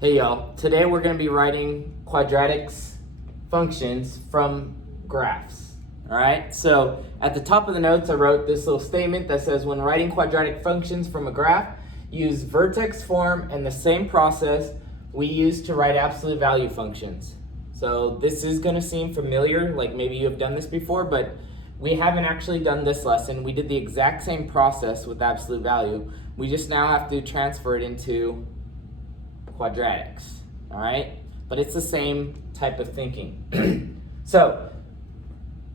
Hey y'all, today we're going to be writing quadratic functions from graphs. Alright, so at the top of the notes I wrote this little statement that says when writing quadratic functions from a graph, use vertex form and the same process we use to write absolute value functions. So this is going to seem familiar, like maybe you have done this before, but we haven't actually done this lesson. We did the exact same process with absolute value. We just now have to transfer it into quadratics, all right? But it's the same type of thinking. So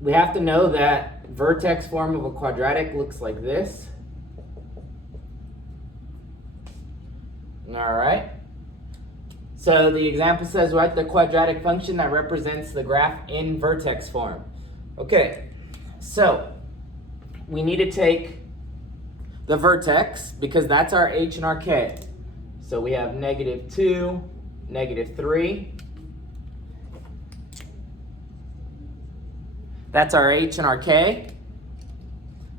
we have to know that vertex form of a quadratic looks like this. All right. So the example says write the quadratic function that represents the graph in vertex form. Okay, so we need to take the vertex because that's our h and our k. So we have -2, -3. That's our h and our k.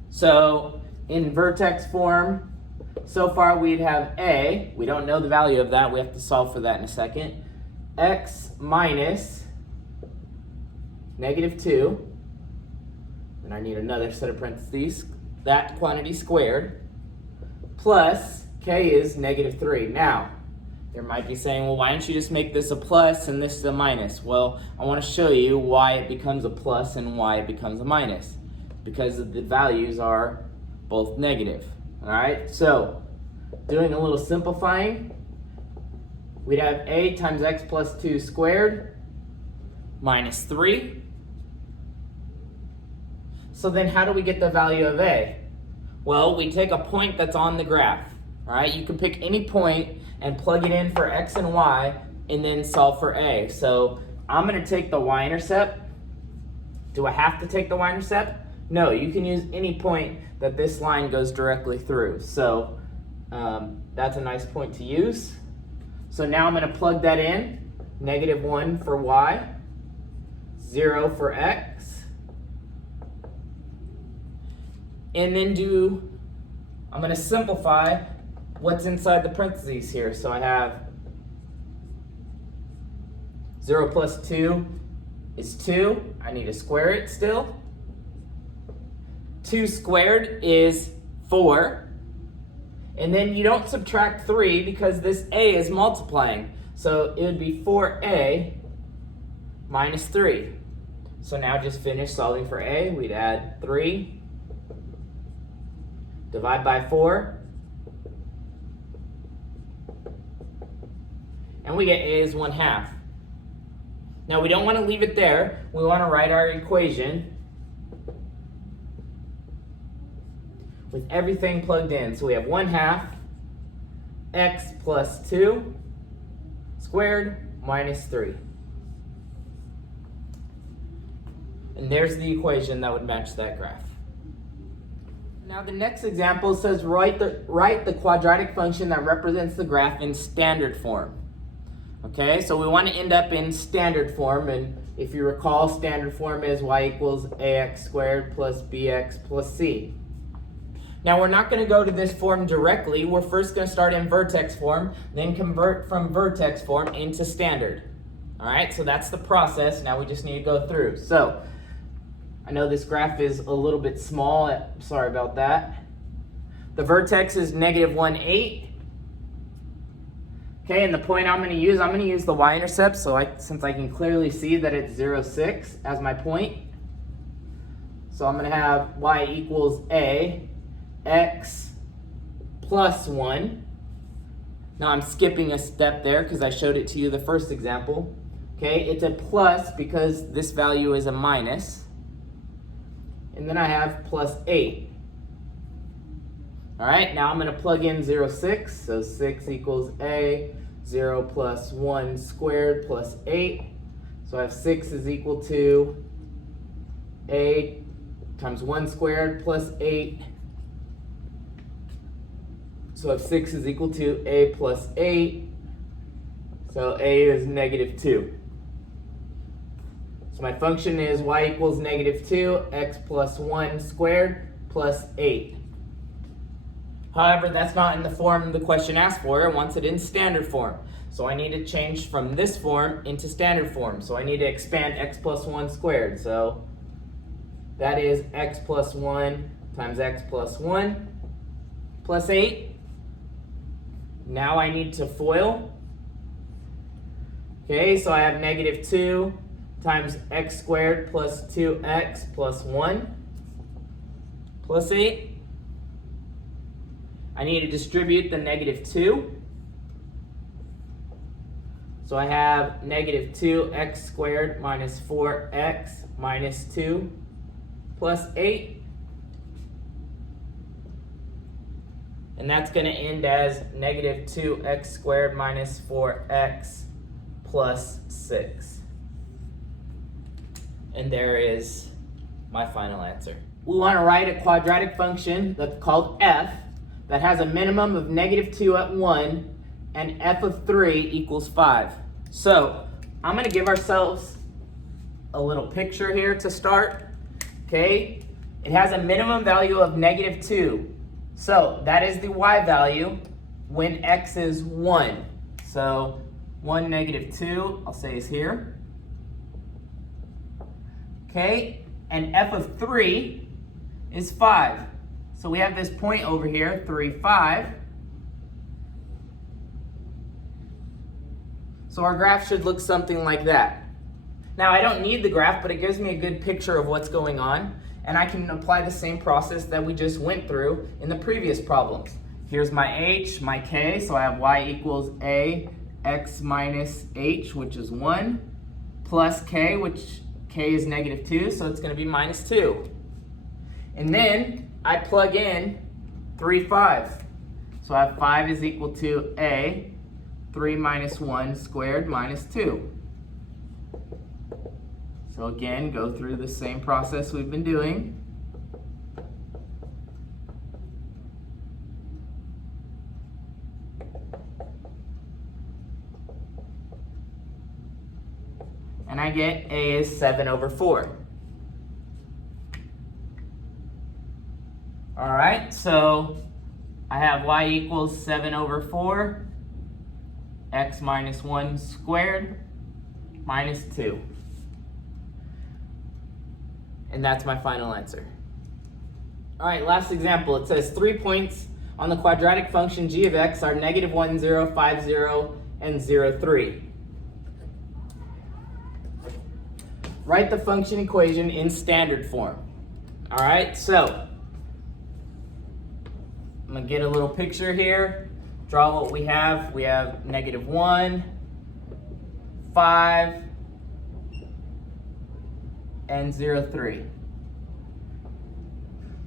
So in vertex form, so far we'd have a, we don't know the value of that, we have to solve for that in a second, x minus -2, and I need another set of parentheses, that quantity squared, plus k is -3. Now, there might be saying, well, why don't you just make this a plus and this a minus? Well, I want to show you why it becomes a plus and why it becomes a minus. Because the values are both negative. All right, so doing a little simplifying, we'd have a times x plus 2 squared minus 3. So then how do we get the value of a? Well, we take a point that's on the graph. All right, you can pick any point and plug it in for x and y and then solve for a. So I'm going to take the y-intercept. Do I have to take the y-intercept? No, you can use any point that this line goes directly through. So that's a nice point to use. So now I'm going to plug that in. -1 for y, 0 for x. And then I'm going to simplify what's inside the parentheses here. So I have 0 plus 2 is 2. I need to square it still. 2 squared is 4. And then you don't subtract 3 because this a is multiplying. So it would be 4a minus 3. So now just finish solving for a. We'd add 3. Divide by 4. And we get a is 1/2. Now we don't want to leave it there. We want to write our equation with everything plugged in. So we have 1/2 x plus 2 squared minus 3. And there's the equation that would match that graph. Now the next example says write the quadratic function that represents the graph in standard form. Okay, so we want to end up in standard form, and if you recall, standard form is y equals ax squared plus bx plus c. Now we're not going to go to this form directly. We're first going to start in vertex form, then convert from vertex form into standard. All right, so that's the process. Now we just need to go through. So I know this graph is a little bit small. Sorry about that. The vertex is -1, 8. Okay, and the point I'm going to use the y-intercept, so since I can clearly see that it's 0, 6 as my point. So I'm going to have y equals a, x plus 1. Now I'm skipping a step there because I showed it to you the first example. Okay, it's a plus because this value is a minus. And then I have plus 8. All right, now I'm going to plug in 0, 6. So 6 equals a, 0 plus 1 squared plus 8. So I have 6 is equal to a times 1 squared plus 8. So I have 6 is equal to a plus 8. So a is -2. So my function is y equals -2, x plus 1 squared plus 8. However, that's not in the form the question asked for. It wants it in standard form. So I need to change from this form into standard form. So I need to expand x plus 1 squared. So that is x plus 1 times x plus 1 plus 8. Now I need to FOIL. Okay, so I have negative 2 times x squared plus 2x plus 1 plus 8. I need to distribute the negative 2. So I have negative 2x squared minus 4x minus 2 plus 8. And that's going to end as negative 2x squared minus 4x plus 6. And there is my final answer. We want to write a quadratic function that's called f that has a minimum of negative 2 at 1 and f of 3 equals 5. So I'm going to give ourselves a little picture here to start. Okay, it has a minimum value of negative 2. So that is the y value when x is 1. So 1, negative 2, I'll say is here. Okay, and f of 3 is 5. So we have this point over here, 3, 5. So our graph should look something like that. Now I don't need the graph, but it gives me a good picture of what's going on. And I can apply the same process that we just went through in the previous problems. Here's my h, my k, so I have y equals a x minus h, which is 1, plus k, which k is negative 2, so it's going to be minus 2. And then I plug in 3, 5. So I have 5 is equal to a, 3 minus 1 squared minus 2. So again, go through the same process we've been doing. And I get a is 7 over 4. All right, so I have y equals 7 over 4, x minus 1 squared minus 2. And that's my final answer. All right, last example. It says 3 points on the quadratic function g of x are negative 1, 0, 5, 0, and 0, 3. Write the function equation in standard form. All right, so I'm going to get a little picture here. Draw what we have. We have negative 1, 5, and 0, 3.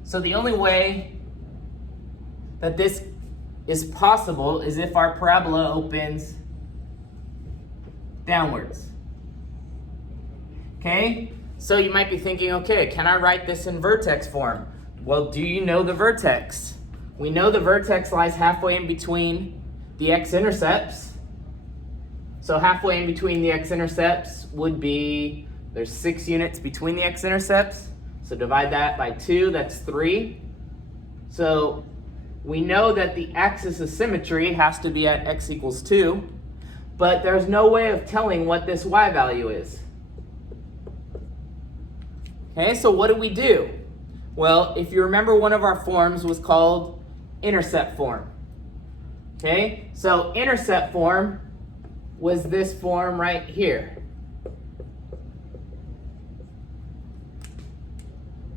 So the only way that this is possible is if our parabola opens downwards. Okay? So you might be thinking, okay, can I write this in vertex form? Well, do you know the vertex? We know the vertex lies halfway in between the x-intercepts. So halfway in between the x-intercepts would be, there's 6 units between the x-intercepts. So divide that by 2, that's 3. So we know that the axis of symmetry has to be at x equals 2, but there's no way of telling what this y value is. Okay, so what do we do? Well, if you remember, one of our forms was called intercept form. Okay, so intercept form was this form right here.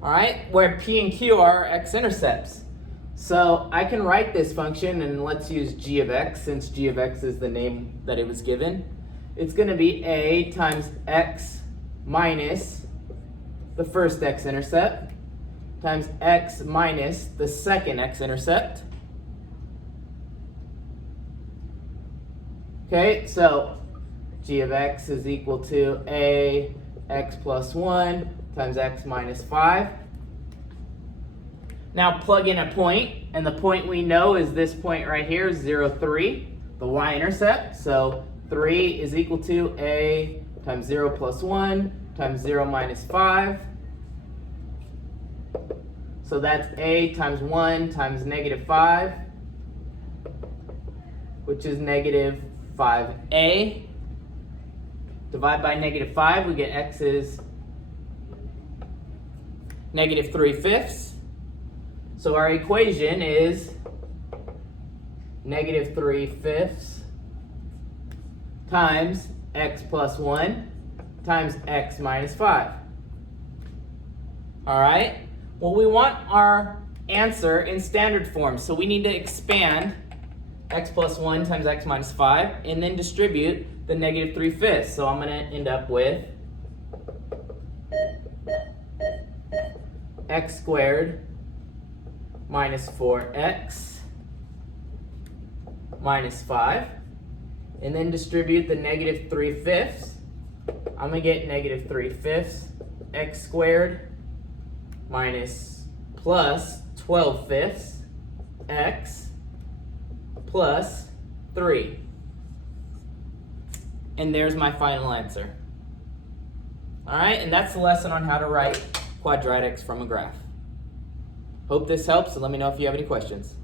All right, where p and q are x-intercepts. So I can write this function, and let's use g of x, since g of x is the name that it was given. It's going to be a times x minus the first x-intercept times x minus the second x-intercept. Okay, so g of x is equal to a x plus 1 times x minus 5. Now plug in a point, and the point we know is this point right here, 0, 3, the y-intercept. So 3 is equal to a times 0 plus 1 times 0 minus 5. So that's a times 1 times negative 5, which is negative 5a. Divide by -5, we get x is -3/5. So our equation is -3/5 times x plus 1 times x minus 5. All right? Well, we want our answer in standard form, so we need to expand x plus 1 times x minus 5 and then distribute the -3/5. So I'm going to end up with x squared minus 4x minus 5, and then distribute the -3/5. I'm going to get -3/5 x squared minus plus 12/5 x plus 3. And there's my final answer. All right, and that's the lesson on how to write quadratics from a graph. Hope this helps, and let me know if you have any questions.